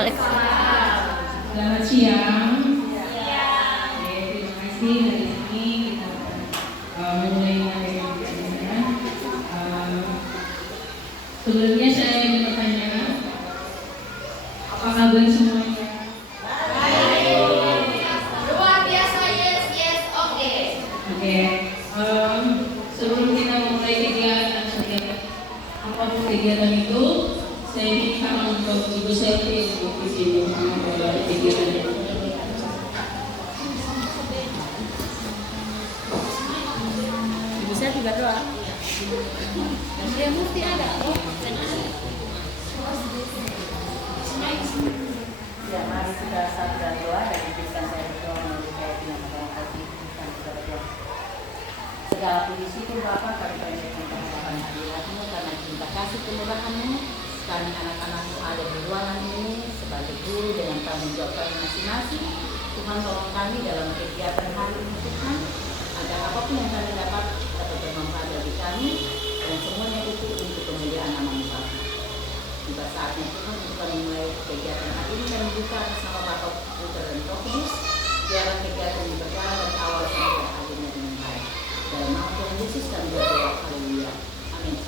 Waalaikumsalam. Selamat siang. Oke, terima kasih hari ini kita mulai materi pembelajaran. Sebelumnya saya ingin bertanya, apa kabar semuanya? Luar biasa, yes, oke. Oke, sebelum kita mulai kegiatan apapun kegiatan itu, saya minta untuk Ibu Selvi untuk di sini mengambil kegiatan itu. Ibu saya juga doa. Dia mesti ada. Ya, mari kita saatkan doa dan izinkan saya berdoa melalui saya dengan menolong hati dan kepada Tuhan. Segala puji syukur Bapa kami panjatkan kehadiran hadiratmu karena cinta kasih kemurahan-Mu. Kami anak-anak-Mu ada di ruangan ini sebagai guru dengan tanggung jawab kami masing-masing. Tuhan tolong kami dalam kegiatan hari ini Tuhan, agar apapun yang kami dapat bermanfaat bagi kami dan semuanya itu untuk kemuliaan nama-Mu Bapa. Tiba saatnya Tuhan untuk kami mulai kegiatan hari ini dan membuka atas nama Bapa, Putra dan Roh Kudus. Biarlah kegiatan ini berjalan dari awal sampai akhirnya dengan baik. Dalam nama Tuhan Yesus kami berdoa. Haleluya. Amin.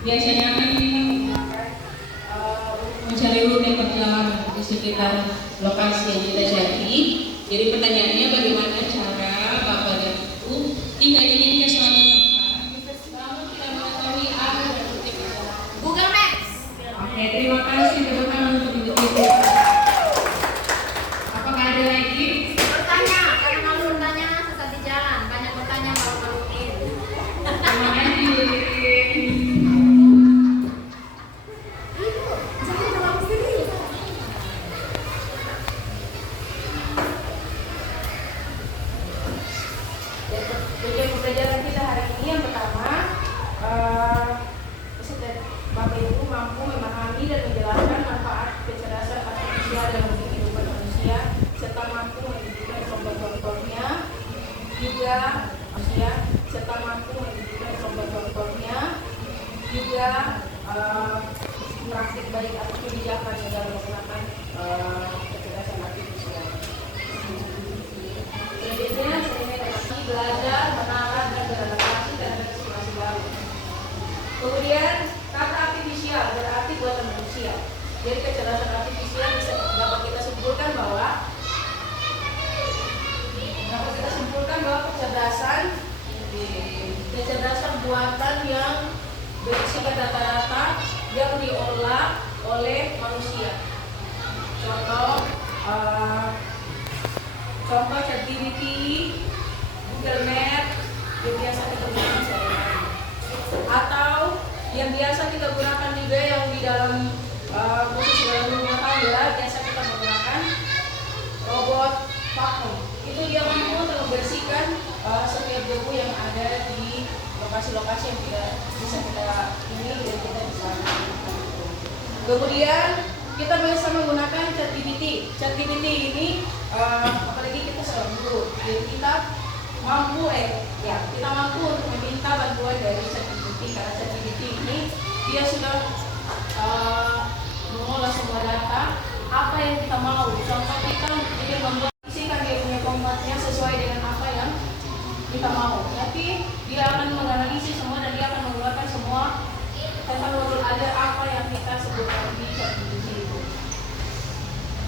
Biasanya mencari rute perjalanan di sekitar lokasi yang kita cari. Jadi pertanyaannya, bagaimana cara Bapak dan Ibu tidak ingin ke suatu tempat namun tidak mengetahui arah dan rute perjalanan? Google Maps. Oke, terima kasih tepuk tangan untuk Ibu Titi. Apakah ada lagi? Bertanya, karena kalau bertanya sesat di jalan. Banyak bertanya kalau maluin. Terima kasih. Tujuan pembelajaran kita hari ini yang pertama, Bapak Ibu mampu memahami dan menjelaskan manfaat kecerdasan artifisial dalam kehidupan manusia serta mampu menunjukkan contoh-contohnya juga praktik baik atau kebijakan yang dalam menggunakan kecerdasan artifisial. Selanjutnya saya belajar, menalar dan beradaptasi dan bereksplorasi baru. Kemudian kata artifisial berarti buatan manusia. Jadi kecerdasan artifisial bisa dapat kita simpulkan bahwa kecerdasan buatan yang berisikan data-data yang diolah oleh manusia. Contoh ChatGPT, Google Maps yang biasa kita gunakan sehari-hari, atau yang biasa kita gunakan juga yang di dalam khusus dalam rumah tangga biasa kita menggunakan robot vacuum. Itu dia mampu untuk membersihkan setiap debu yang ada di lokasi-lokasi yang tidak bisa kita ini dan kita bisa. Kemudian kita bisa menggunakan ChatGPT. ChatGPT ini apalagi kita seorang guru, jadi kita mampu untuk meminta bantuan dari ChatGPT karena ChatGPT ini dia sudah mengolah semua data apa yang kita mau. Contoh kita ingin membuat isikan dia punya formatnya sesuai dengan apa yang kita mau. Nanti dia akan menganalisis semua dan dia akan mengeluarkan semua tentang ada apa yang kita sebutkan di ChatGPT itu.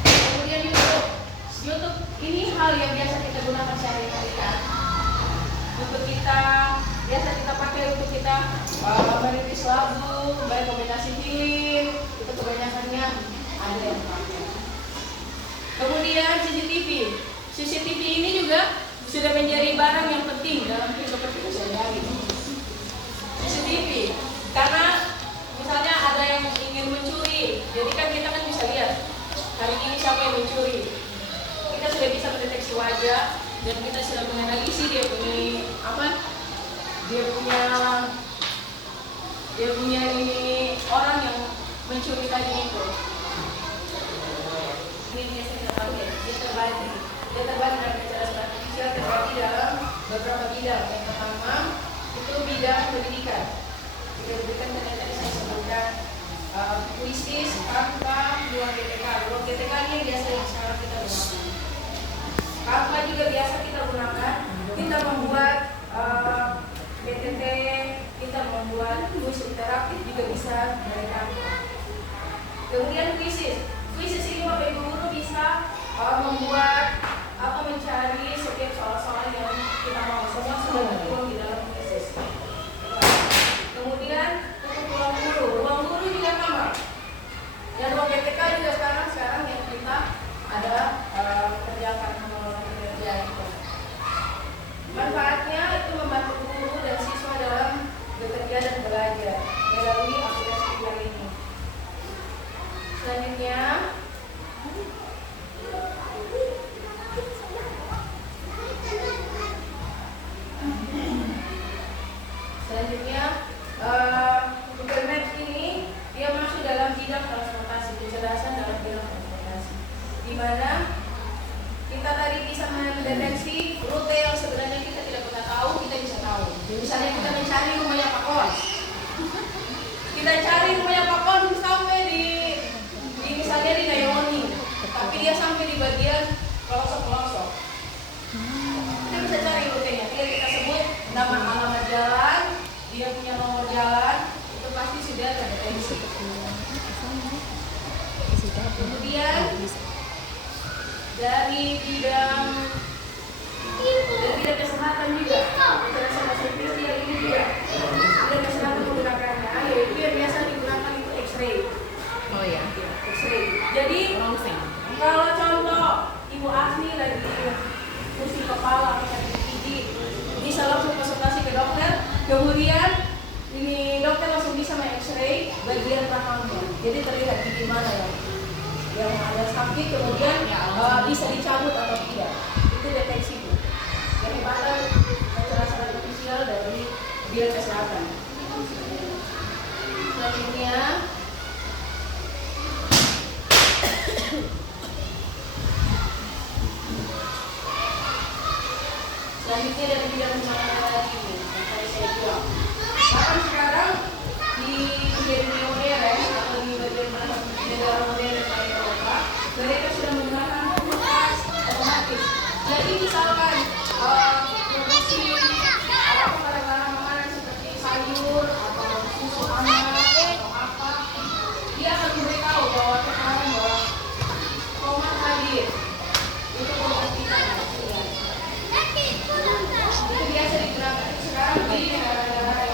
Kemudian YouTube ini hal yang biasa kita gunakan sehari-hari kan. Untuk kita biasa kita pakai untuk kita merintis lagu, rekomendasi film, itu kebanyakannya barang yang penting dalam kehidupan kita sehari-hari. CCTV, karena misalnya ada yang ingin mencuri, jadi kan kita kan bisa lihat hari ini siapa yang mencuri. Kita sudah bisa mendeteksi wajah dan kita sudah menganalisis dia punya apa? Dia punya ini orang yang mencuri tadi itu. Ini biasa kita tahu ya, dia terbagi dalam acara artifisial terbagi dalam beberapa bidang. Yang pertama itu bidang pendidikan. Pendidikan tadi saya sebutkan puisis, KAPA, ruang GTK. Ruang GTK ini biasa yang sekarang kita gunakan. KAPA juga biasa kita gunakan. Kita membuat PTT, kita membuat kuis interaktif juga bisa dari KAPA. Kemudian puisis. Puisis ini Bapak Ibu Guru bisa membuat atau mencari setiap soal-soal yang kita mau. Semua sudah tertuang di dalam puisis. Kemudian untuk ruang guru juga sama. Dan ruang GTK juga sekarang yang kita ada kerjakan kerja itu. Manfaatnya itu membantu guru dan siswa dalam bekerja dan belajar melalui aplikasi VR ini. Selanjutnya Google Maps ini dia masuk dalam bidang transportasi, kecerdasan dalam bidang transportasi, di mana kita tadi bisa mendeteksi rute yang sebenarnya kita tidak pernah tahu, kita bisa tahu. Misalnya kita mencari rumahnya Pak Kos, kita cari rumahnya Pak Kos sampai di misalnya di Nayoni, tapi dia sampai di bagian pelosok-pelosok. Kita bisa cari rutenya, tinggal kita sebut nama alamat jalan, dia punya nomor jalan, itu pasti sudah terdeteksi. Kemudian dari bidang kesehatan juga, kecerdasan artifisial ini juga bidang kesehatan menggunakannya, yaitu yang biasa digunakan itu X-ray. Oh ya. X-ray. Jadi kalau contoh Ibu Asni lagi pusing kepala atau sakit gigi, bisa langsung konsultasi ke dokter. Kemudian ini dokter langsung bisa X-ray bagian rahangnya. Jadi terlihat gigi mana yang ada sakit, kemudian bisa dicabut atau tidak. Itu deteksi Bu. Kehebatan kecerdasan artifisial dari bidang kesehatan. Selanjutnya dari bidang kemana lagi yang tadi saya bilang. Bahkan sekarang di dunia modern atau di bagian negara modern kayak Eropa, mereka sudah menggunakan kulkas otomatis. Jadi misalkan produksi barang-barang makanan seperti sayur atau susu anak atau apa, dia akan memberitahu bahwa sekarang tomat hadir. Itu produk kita. Itu biasa digunakan sekarang di negara-negara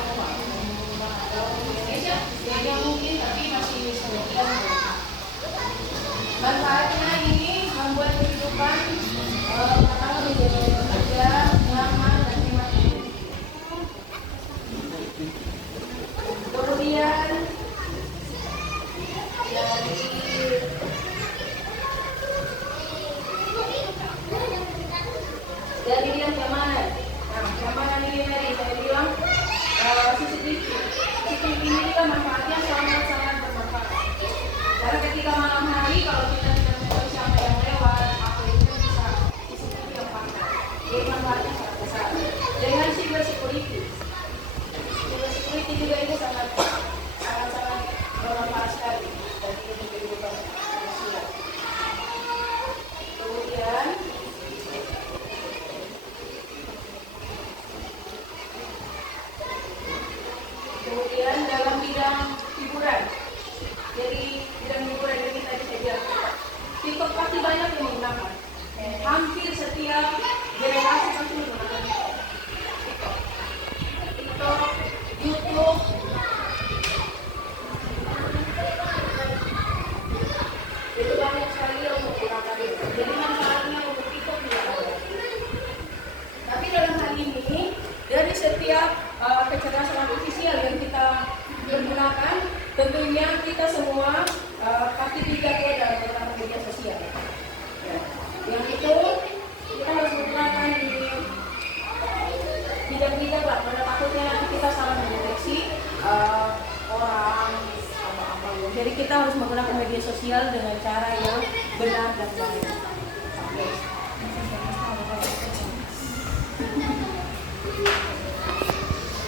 sosial dengan cara yang benar dan baik.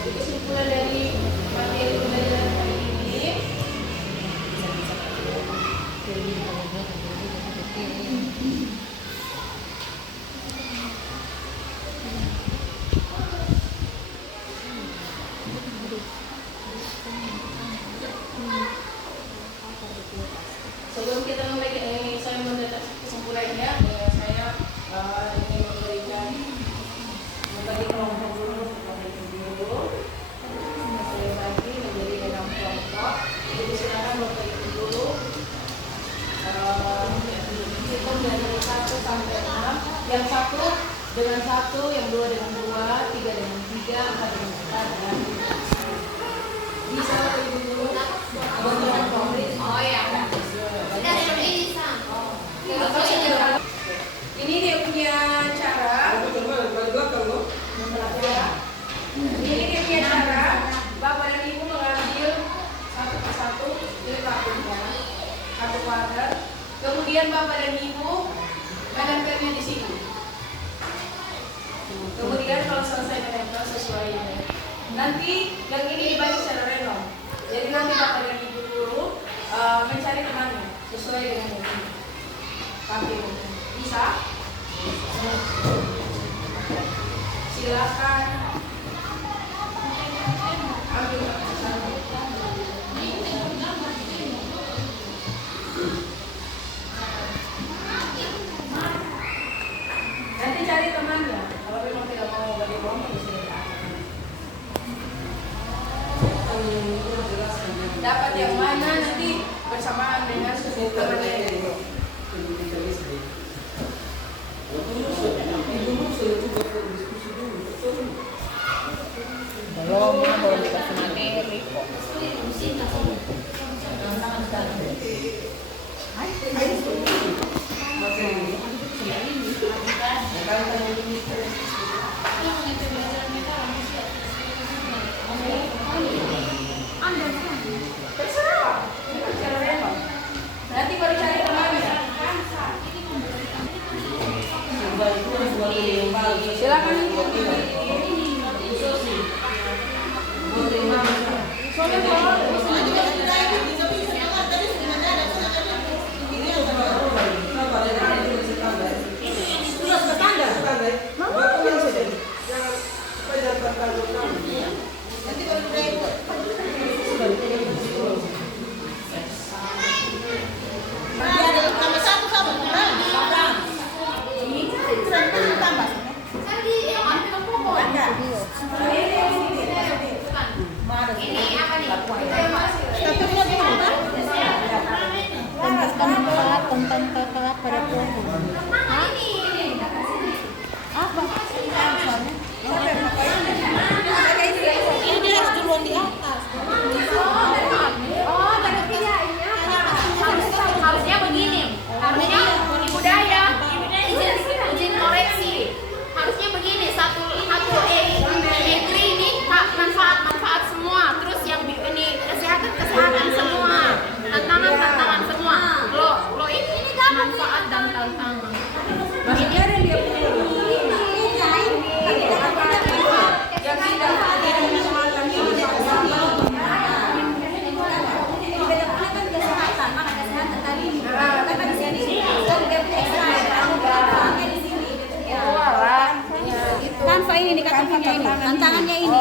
Kesimpulan dari materi pembelajaran hari ini, sebelum kita saya membuat kesimpulannya, saya ingin membagi kelompok dulu. Saya bagi menjadi 6 kelompok. Jadi silakan Bapak Ibu dulu hitung dari 1 sampai 6. Yang 1 dengan 1, yang 2 dengan 2, 3 dengan 3, 4 dengan 4, dan bisa Bapak Ibu dulu. Oh ya. Dari ini Ini dia punya cara. Ini dia punya cara. Bapak dan Ibu mengambil satu persatu dari kartunya, kartu kuadrat. Kemudian Bapak dan Ibu menempelnya di sini. Kemudian kalau selesai menempel sesuai ini, nanti yang ini dibaca secara random. Jadi nanti Bapak dan Ibu dulu mencari temannya sesuai dengan ini. Pakai bisa. Silakan ambil satu. Nanti cari temannya. Kalau memang tidak mau bagi kelompok bisa dapat yang mana nanti bersamaan dengan temannya. Belum dikasih materi kok. Terserah. Nanti baru cari temannya. Silakan ibu. Tempat pada pohon. Apa? Ini dia harus duluan di atas. Oh, tapi tidak ini harusnya begini. Harusnya budaya, izin koreksi. Harusnya begini, satu negeri ini manfaat semua. Terus yang ini kesehatan semua. Tantangan semua. Lo ini manfaat dan tantangan. Maksudnya ada dia punya yang tidak semacam ini. Tanpa ini dikatakannya ini, tantangannya ini. Nah,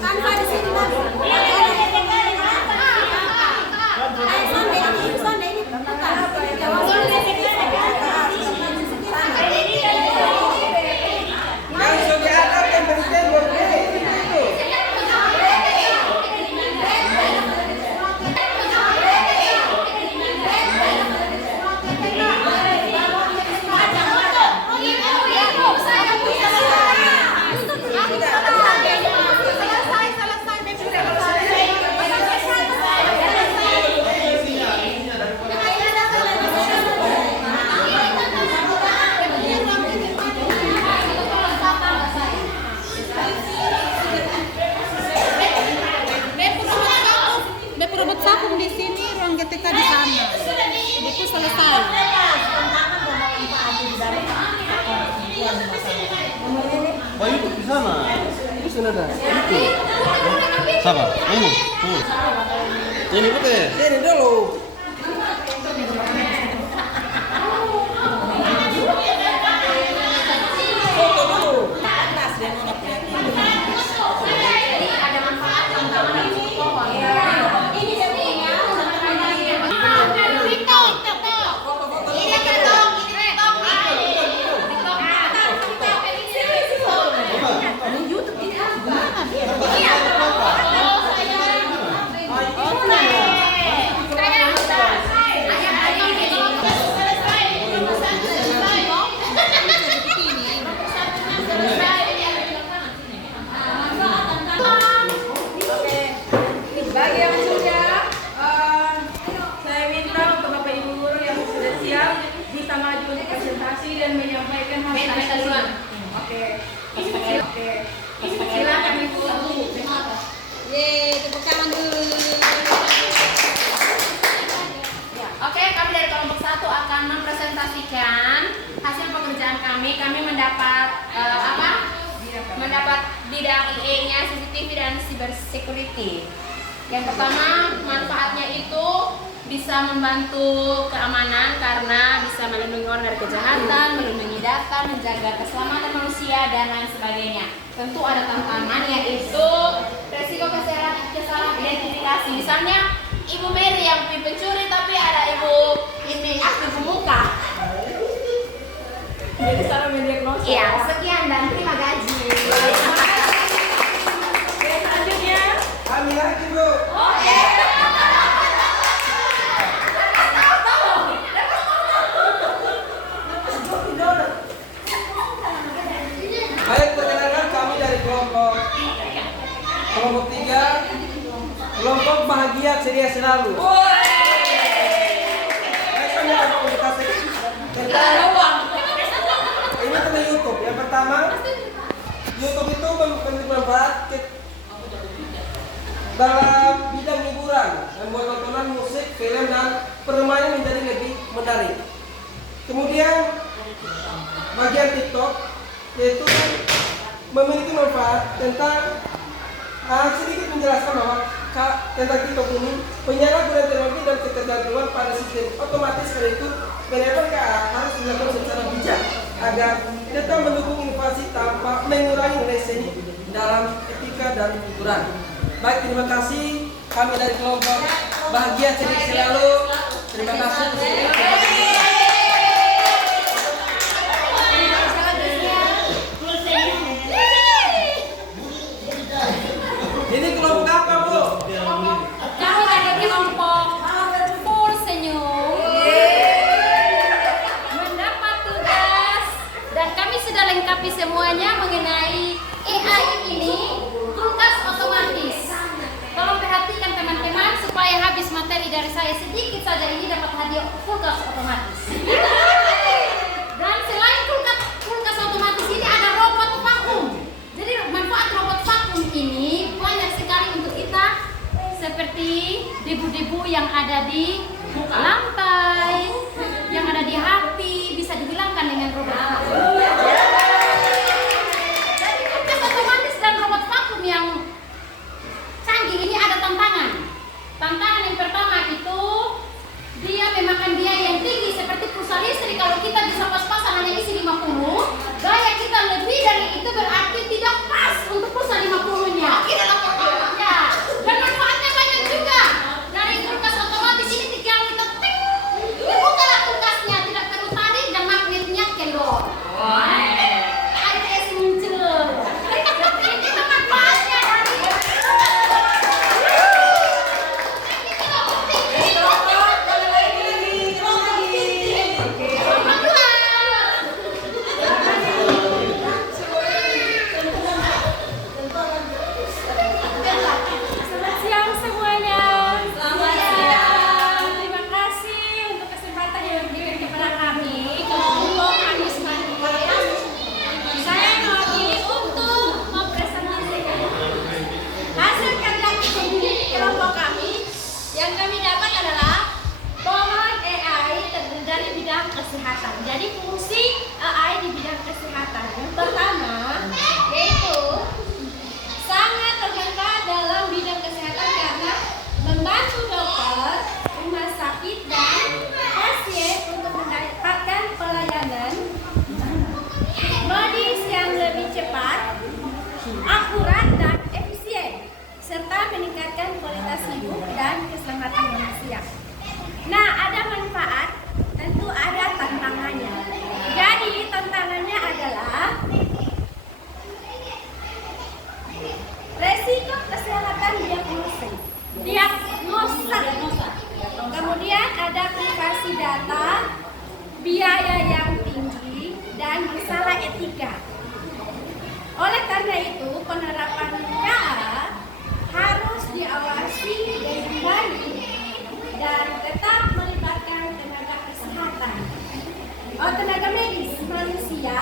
Tanpa di sini, Mas. Bayu tuh di sana. Itu sudah ada. Siapa? Ini. Ini betul. Ini dulu. Foto dulu. Ada manfaat tantangan dari pohon. Ini jadi ya. Bagi yang sudah, saya minta untuk Bapak Ibu guru yang sudah siap bisa maju untuk presentasi dan menyampaikan hasil. Oke. Silakan Ibu. Yeay, tepuk tangan dulu. Oke, kami dari kelompok 1 akan mempresentasikan hasil pekerjaan kami. Kami mendapat mendapat bidang IE-nya CCTV dan cyber security. Yang pertama, manfaatnya itu bisa membantu keamanan karena bisa melindungi orang dari kejahatan, melindungi data, menjaga keselamatan manusia dan lain sebagainya. Tentu ada tantangan yaitu resiko kesalahan identifikasi. Misalnya Ibu Mary yang pencuri tapi ada Ibu ini aktif pemuka. Jadi cara mendiagnosa. Iya, sekian dan terima gaji. Oke, selanjutnya. Kami lagi, Bu. Baik, perkenalkan kami dari kelompok 3, kelompok bahagia ceria selalu. Baik, kami akan komunikasi tentang ini tentang YouTube. Yang pertama, YouTube itu memberi manfaat dalam bidang hiburan, membuat tontonan musik, film dan permainan menjadi lebih menarik. Kemudian bagian TikTok yaitu memiliki manfaat tentang sedikit menjelaskan bahwa tentang TikTok ini penyalahgunaan teknologi dan ketergantungan pada sistem otomatis karena itu benar-benar harus dilakukan secara bijak agar tetap mendukung inovasi tanpa mengurangi nilai seni dalam etika dan hiburan. Baik, terima kasih. Kami dari kelompok bahagia ceria selalu. Terima kasih. Ini kelompok apa, Bu? Kami dari kelompok full senyum mendapat tugas dan kami sudah lengkapi semuanya mengenai AI ini, kulkas otomatis. Tolong perhatikan teman-teman supaya habis materi dari saya sedikit saja ini dapat hadiah kulkas otomatis. Dan selain kulkas otomatis ini ada robot vakum. Jadi manfaat robot vakum ini banyak sekali untuk kita, seperti debu-debu yang ada di lantai, yang ada di hati bisa dihilangkan dengan robot vakum. Jadi kulkas otomatis dan robot vakum yang canggih ini ada tantangan. Tantangan yang pertama itu dia memakan biaya yang tinggi seperti pulsa listrik. Kalau kita bisa pas-pasan hanya isi 50, gaya kita lebih dari itu berarti tidak pas untuk pulsa 50-nya. Ya. Dan manfaatnya banyak juga. Dari kulkas otomatis ini tinggal kita ting Nah, ada manfaat, tentu ada tantangannya. Jadi tantangannya adalah resiko kesehatan diagnosa. Kemudian ada privasi data, biaya yang tinggi, dan masalah etika. Oleh karena itu, penerapan KA harus diawasi dengan baik dan tetap melibatkan tenaga kesehatan, tenaga medis manusia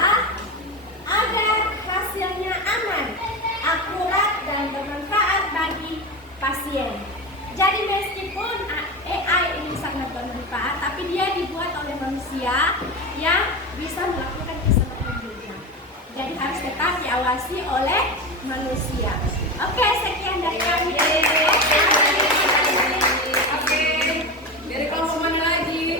agar hasilnya aman, akurat, dan bermanfaat bagi pasien. Jadi meskipun AI ini sangat bermanfaat, tapi dia dibuat oleh manusia yang bisa melakukan kesalahan juga. Jadi harus tetap diawasi oleh manusia. Oke, sekian dari kami. Oke, dari kelompok mana lagi?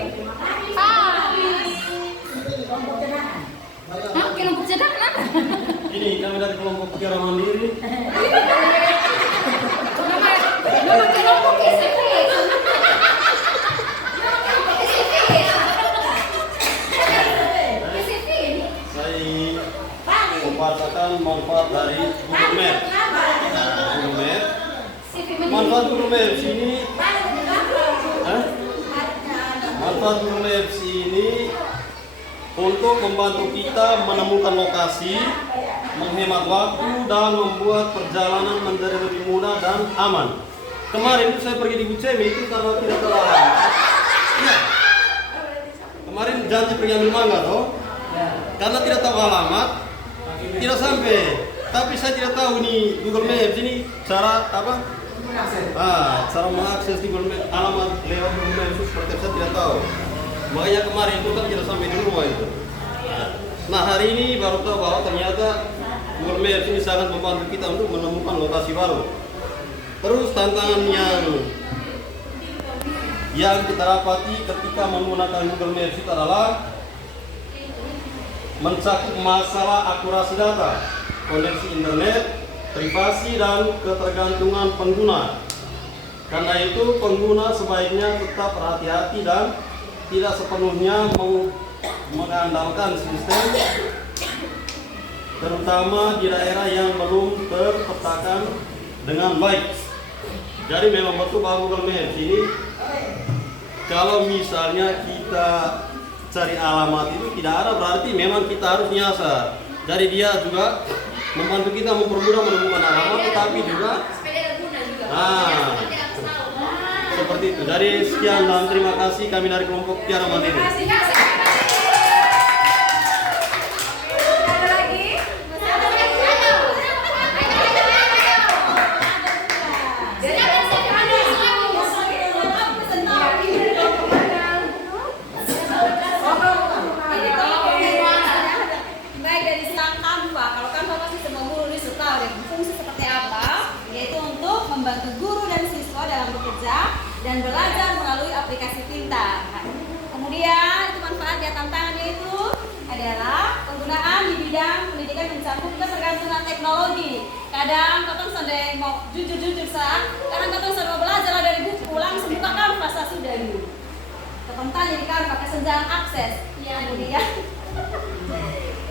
Kelompok cadangan apa? Ini kami dari kelompok Piara Mandiri. Nama kelompok KCP. Saya membahasakan manfaat dari Google Maps. Google Maps. Manfaat Google Maps ini, manfaat Google Maps ini untuk membantu kita menemukan lokasi, menghemat waktu, dan membuat perjalanan menjadi lebih mudah dan aman. Kemarin itu saya pergi di Bucemi itu karena tidak tahu alamat. Iya. Kemarin janji pergi ambil mangga toh. Karena tidak tahu alamat, tidak sampai. Tapi saya tidak tahu nih Google Maps ini cara apa? Cara mengakses di Google Maps, alamat lewat Google Maps itu seperti apa, saya tidak tahu. Makanya kemarin itu kan tidak sampai di rumah itu. Nah, hari ini baru tahu bahwa ternyata Google Maps ini sangat membantu kita untuk menemukan lokasi baru. Terus tantangan yang kita dapati ketika menggunakan Google Maps itu adalah mencakup masalah akurasi data, koneksi internet, privasi, dan ketergantungan pengguna. Karena itu pengguna sebaiknya tetap berhati-hati dan tidak sepenuhnya mengandalkan sistem, terutama di daerah yang belum terpetakan dengan baik. Jadi memang betul bahwa Google Maps ini kalau misalnya kita cari alamat itu tidak ada, berarti memang kita harus nyasar. Jadi dia juga membantu kita mempermudah menemukan alamat, tetapi juga seperti itu. Jadi sekian dan terima kasih kami dari kelompok Piara Mandiri. Membantu guru dan siswa dalam bekerja dan belajar melalui aplikasi pintar. Kemudian itu manfaat dan tantangannya itu adalah penggunaan di bidang pendidikan mencakup ketergantungan teknologi. Kadang katong sedang mau jujur saat, kadang katong sedang mau belajar dari buku langsung buka Canva sudah dulu. Kepental jadi Canva kesenjangan akses. Kemudian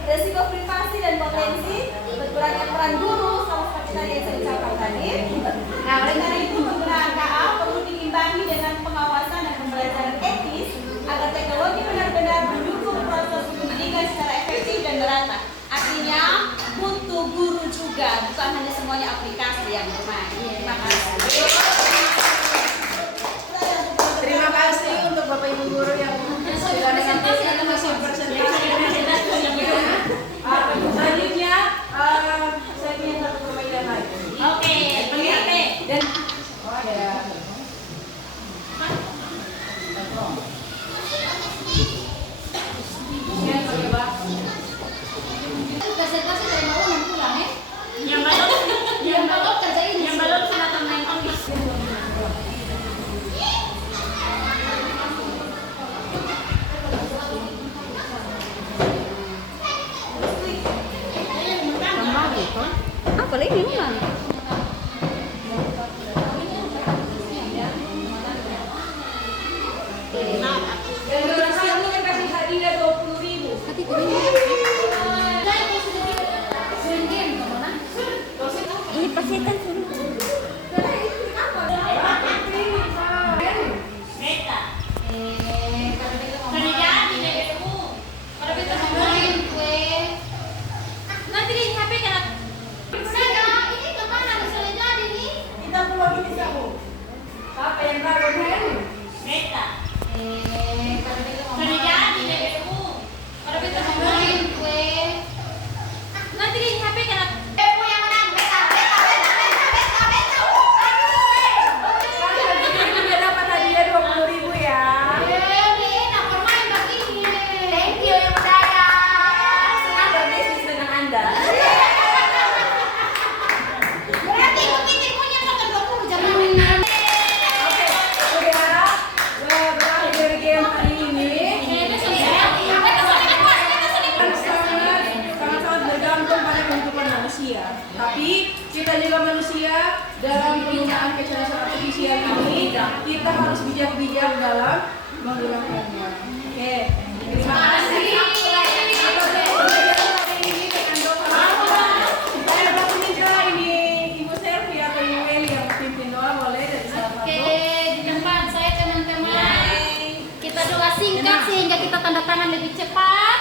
resiko privasi dan potensi berkurangnya peran guru sama seperti tadi yang saya ucapkan tadi. Nah, oleh karena itu penggunaan KA perlu diimbangi dengan pengawasan dan pembelajaran etis agar teknologi benar-benar mendukung proses pendidikan secara efektif dan merata. Artinya butuh guru juga, bukan hanya semuanya aplikasi yang bermain. Terima kasih. Terima kasih untuk Bapak Ibu guru yang sudah presentasi dan masih presentasi. Selanjutnya saya ingin satu permainan lagi. Oke, pengerti. Dan ada Presentasi dari bawah yang pulang ya. Yang balok kerjain. Yang balok silakan main office. Apa lagi minuman? manusia, tapi kita juga manusia dalam penggunaan kecerdasan artifisial ini kita harus bijak-bijak dalam menggunakannya. Oke, terima kasih. Saya mau minta ini Ibu Selvi atau Ibu Meli yang pimpin doa boleh dari salah satu. Oke, di tempat saya teman-teman. Kita doa singkat sehingga kita tanda tangan lebih cepat.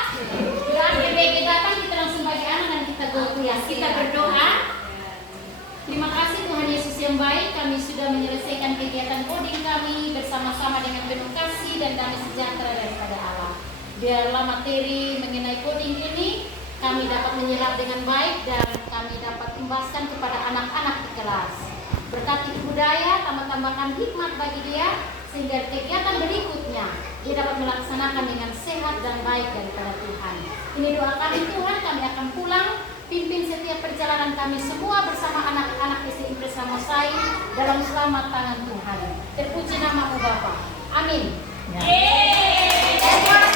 Dan BBG datang kita langsung bagi anak dan kita go to ya. Kita berdoa. Terima kasih Tuhan Yesus yang baik, kami sudah menyelesaikan kegiatan coding kami bersama-sama dengan penuh kasih dan damai sejahtera daripada Allah. Biarlah materi mengenai coding ini kami dapat menyerap dengan baik dan kami dapat imbaskan kepada anak-anak di kelas. Berkati Ibu Daya, tambah-tambahkan hikmat bagi dia sehingga kegiatan berikutnya dia dapat melaksanakan dengan sehat dan baik daripada Tuhan. Ini doa kami Tuhan, kami akan pulang. Pimpin setiap perjalanan kami semua bersama anak-anak SD Impres Samosai dalam selamat tangan Tuhan. Terpuji nama-Mu Bapa. Amin. Yeay.